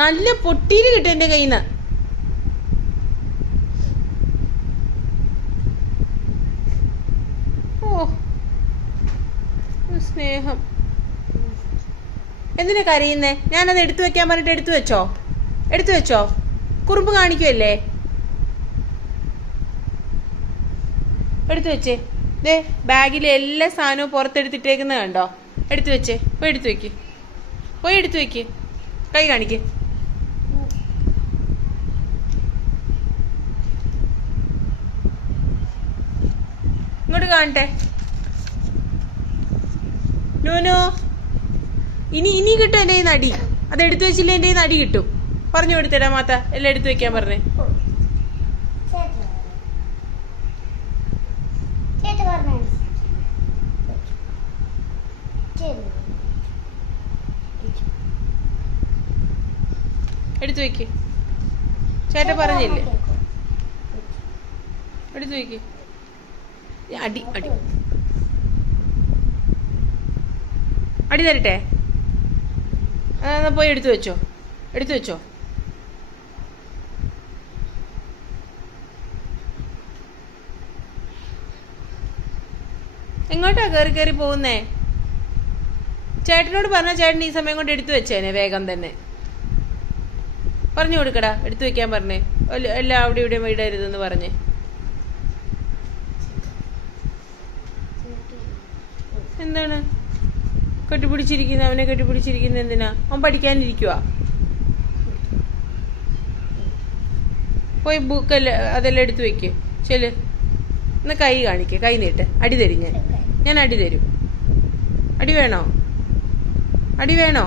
നല്ല പൊട്ടീര് കിട്ടും എന്റെ കയ്യിൽ നിന്ന്. ഓ സ്നേഹം. എന്തിനാ കരയുന്നേ? ഞാനത് എടുത്തു വെക്കാൻ പറഞ്ഞിട്ട് എടുത്തു വെച്ചോ? എടുത്തു വെച്ചോ? കുറുമ്പ് കാണിക്കുമല്ലേ? എടുത്തു വെച്ചേ. ദേ ബാഗിലെ എല്ലാ സാധനവും പുറത്തെടുത്തിട്ടേക്കുന്നത് കണ്ടോ? എടുത്തു വെച്ചേ. പോയി എടുത്തു വെക്ക്. പോയി എടുത്തു വെക്ക്. കൈ കാണിക്ക്. ഇങ്ങോട്ട് കാണട്ടെ. നൂനു ഇനി കിട്ടും എൻ്റെ കയ്യിൽ നിന്ന് അടി. അത് എടുത്തു വെച്ചില്ല എൻ്റെ കയ്യിൽ നിന്ന് അടി കിട്ടും. പറഞ്ഞു കൊടുത്തേടാ മാത്ത, എല്ലാം എടുത്തു വെക്കാൻ പറഞ്ഞേ. എടുത്തു വെക്ക്. ചേട്ടൻ പറഞ്ഞില്ലേ? എടുത്തു വെക്ക്. അടി അടി അടി തരട്ടെ? എന്നാ പോയി എടുത്തു വെച്ചോ. എടുത്തു വെച്ചോ. എങ്ങോട്ടാ കയറി കയറി പോകുന്നേ? ചേട്ടനോട് പറഞ്ഞാൽ ചേട്ടൻ ഈ സമയം കൊണ്ട് എടുത്തു വെച്ചേനെ വേഗം തന്നെ. പറഞ്ഞു കൊടുക്കടാ, എടുത്തു വെക്കാൻ പറഞ്ഞേ. എല്ലാം അവിടെ ഇവിടെ ഇടരുതെന്ന് പറഞ്ഞേ. എന്താണ് കെട്ടിപ്പിടിച്ചിരിക്കുന്നത്? അവനെ കെട്ടിപ്പിടിച്ചിരിക്കുന്നത് എന്തിനാ? അവൻ പഠിക്കാനിരിക്കുവാ? പോയി ബുക്കല്ല അതെല്ലാം എടുത്തു വെക്ക്. ചെല്. എന്നാ കൈ കാണിക്ക്. കൈ നീട്ട്. അടി തരും ഞാൻ. അടി തരും. അടി വേണോ? അടി വേണോ?